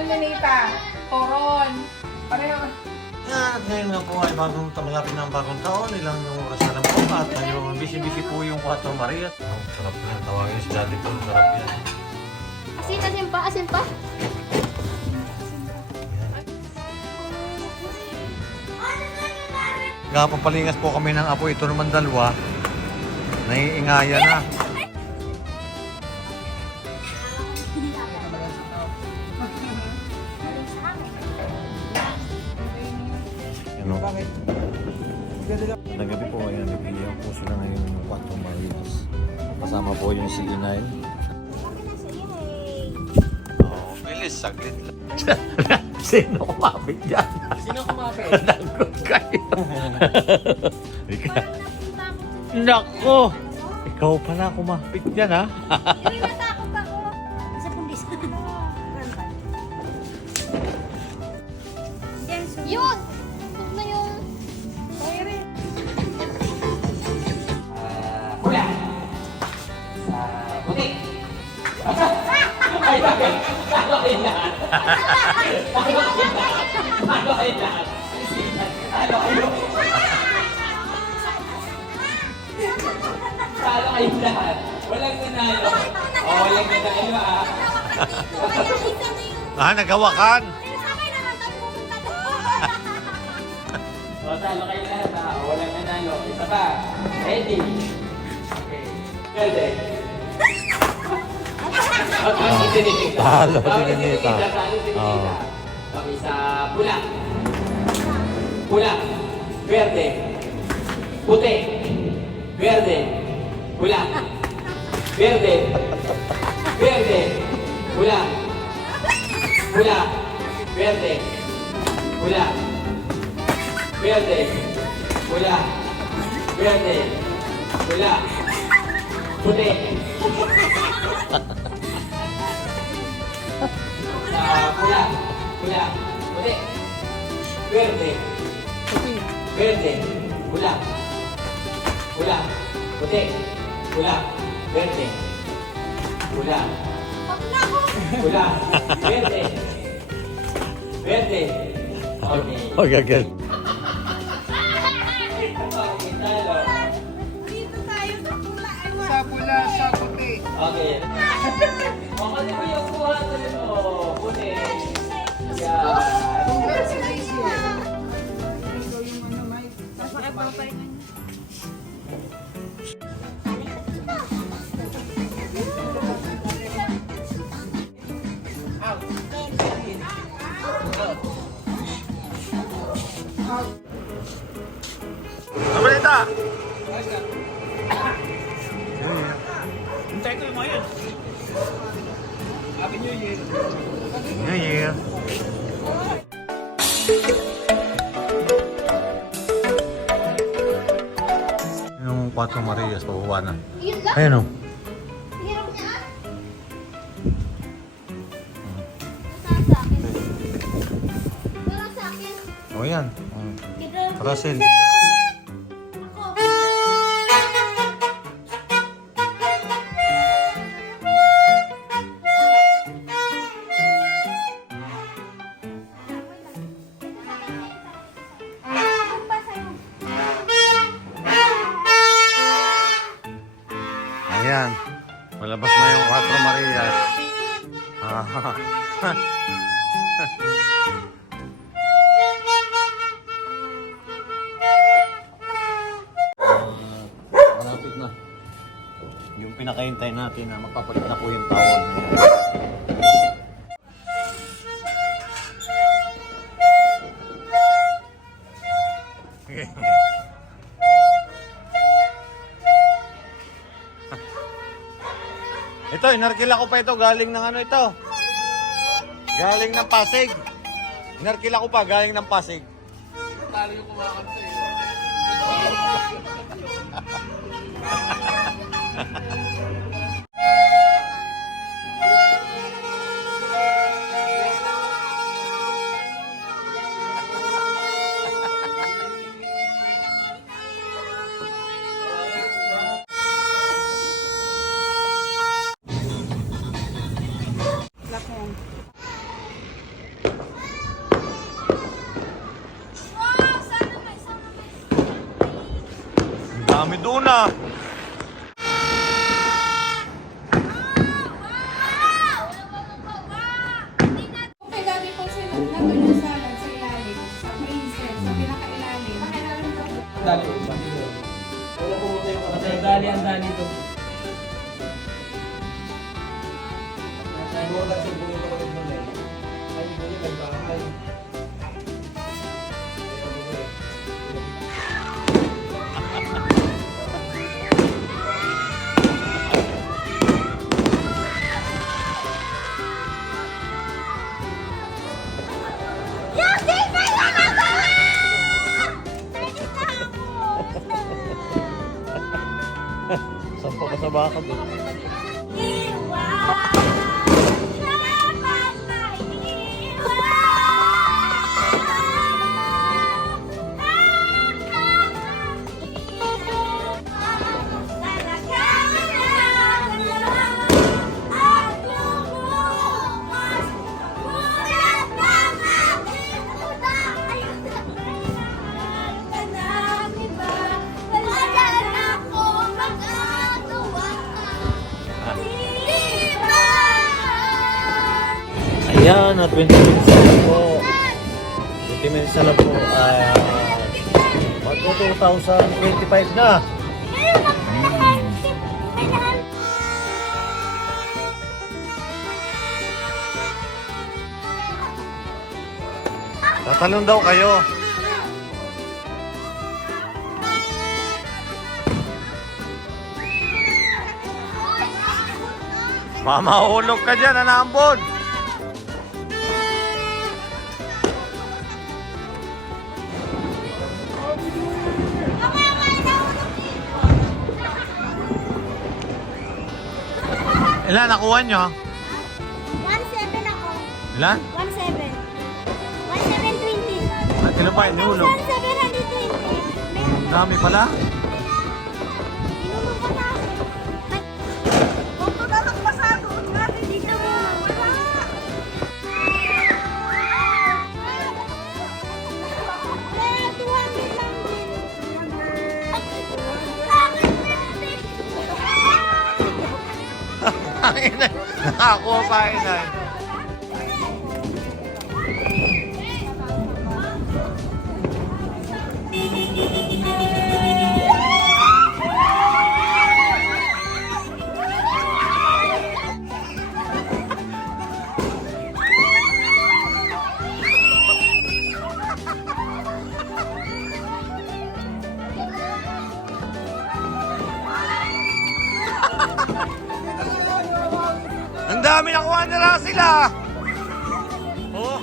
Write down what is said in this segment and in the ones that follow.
San Lunita. Coron. Pareho. Yan, at ngayon nga po ay bagong malapit ng bagong taon, ilang oras na lang po at ngayon busy-busy po yung Cuatro Maria. Ang sarap yan, tawagin si Daddy po, sarap yan. Asin, asin pa, asin pa. Nakapapalingas po kami ng apo, ito naman dalawa. Naiingaya na. Bakit? Nagabi po, ayan, nagbigyan po sila ngayon ng Cuatro Marias. Kasama po yung si Inay. Oo, bilis, saglit lang. Sino kumapit dyan? Sino kumapit? Nagot kayo. Ikaw. Nako! Ikaw pala kumapit dyan, ha? Uy, natakot ako. Sa pulis. Yun! Talo kayo lahat. Walang nanalo. Oh, walang nanalo ah. Ah, nagawakan! Oh, talo kayo lahat ah. Walang nanalo. Isa pa. Ready? Okay. Pwede. Talo. Talo si Ninita. Oo. Okay, sa pula. Pula. Verde. Puti. Verde. Pula. Verde. Verde. Pula. Pula. Verde. Pula. Verde. Pula. Verde. Pula. Puti. Ah, pula. Pula. Puti. Verde. Verde. Pula. Pula. Puti. Pula. Verde. Pula. Pula. Verde. Verde. Okay. Okay, again. Kabalita! Hintay ko yung mga yan. Happy New Year. New Year! Yung Cuatro Marias, pabuwa na. Yun. Ayun o. Hirap niya. Saan sa Malapit na. Yung pinakahintay natin na magpapalit na po yung tawag. Ito, inarkila ko pa ito. Galing ng ano ito. Galing ng Pasig. Inarkila ko pa. Galing ng Pasig. Talo yung kumakanta eh. Wala sa buhay ko rin doon eh. Ay, hindi may bahay. Yung sisa na nagawa! Pwede na ako! Sampo ka sa baka doon. Ayan, at 20 minutes na po. 20 minutes na po. Ah, magto 2025 na. Tatalon daw kayo. Mamahulog ka dyan, anambon. Ilan nakuha nyo? 1-7 ako. Ilan? 1-7. 1-7-20. At ilan pa inulog? 1-720. Meron Dami pala. Nakakuha pa inay. Ang sila. Oh.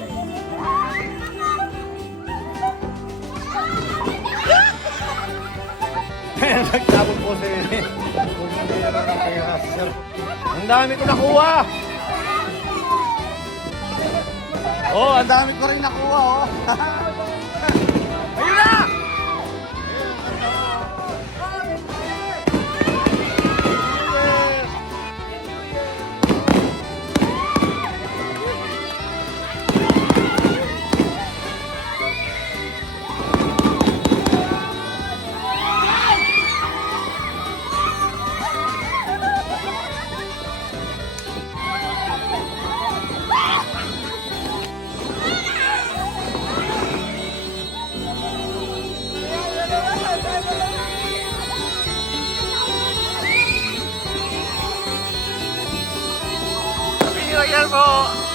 Nagtabot po si Ang dami ko nakuha. Oh, ang dami ko rin nakuha, oh. イア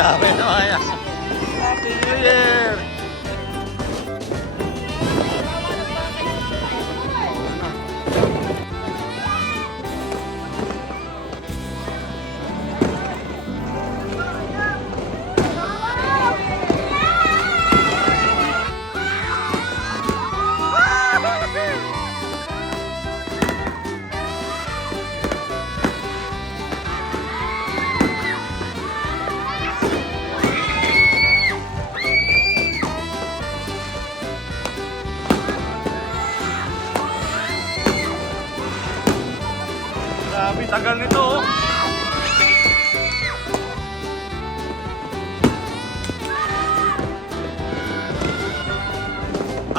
Ang dami naman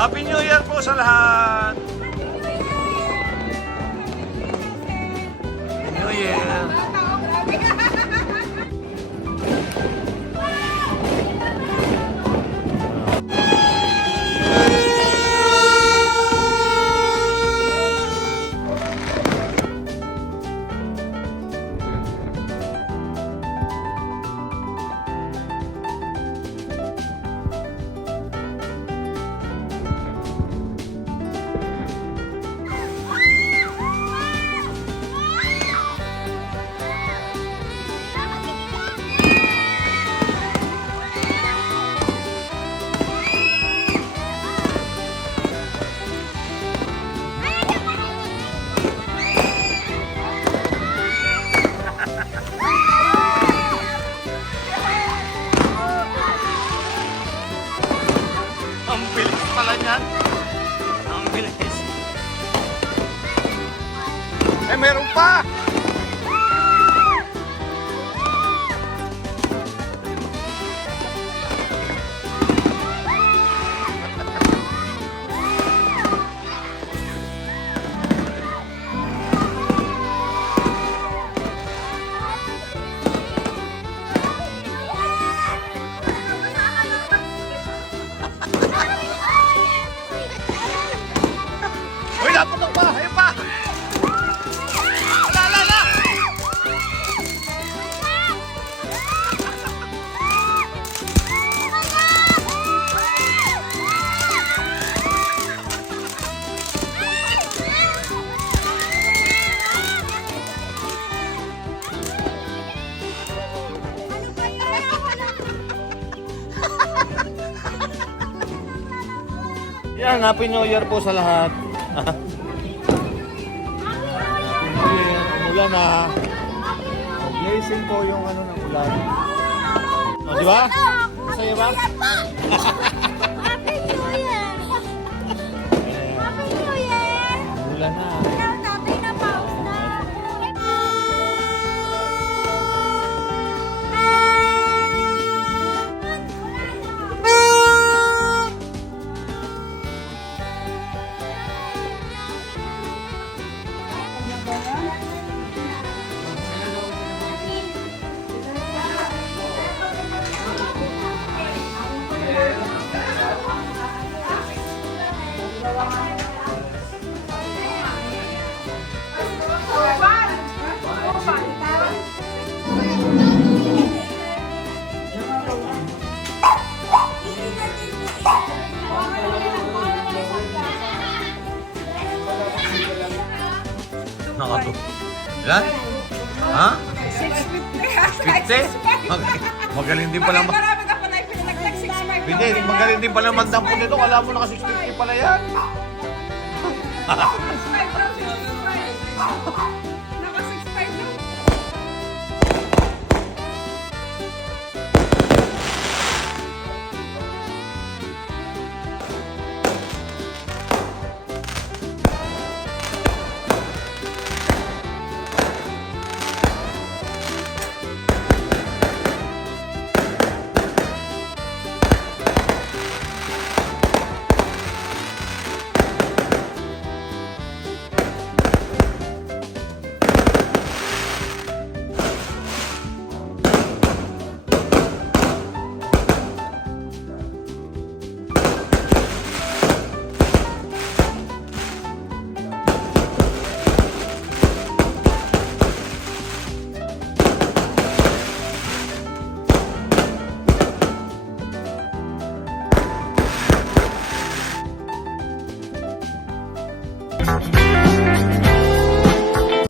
Happy New Year po sa lahat! Happy New Year! Yan, Happy New Year po sa lahat. Happy New Year. Umulan na. Blazing po yung ano ng ulan. O, di ba? Masaya ba? Pala magdampo nito. Kala mo naka 650 pala yan.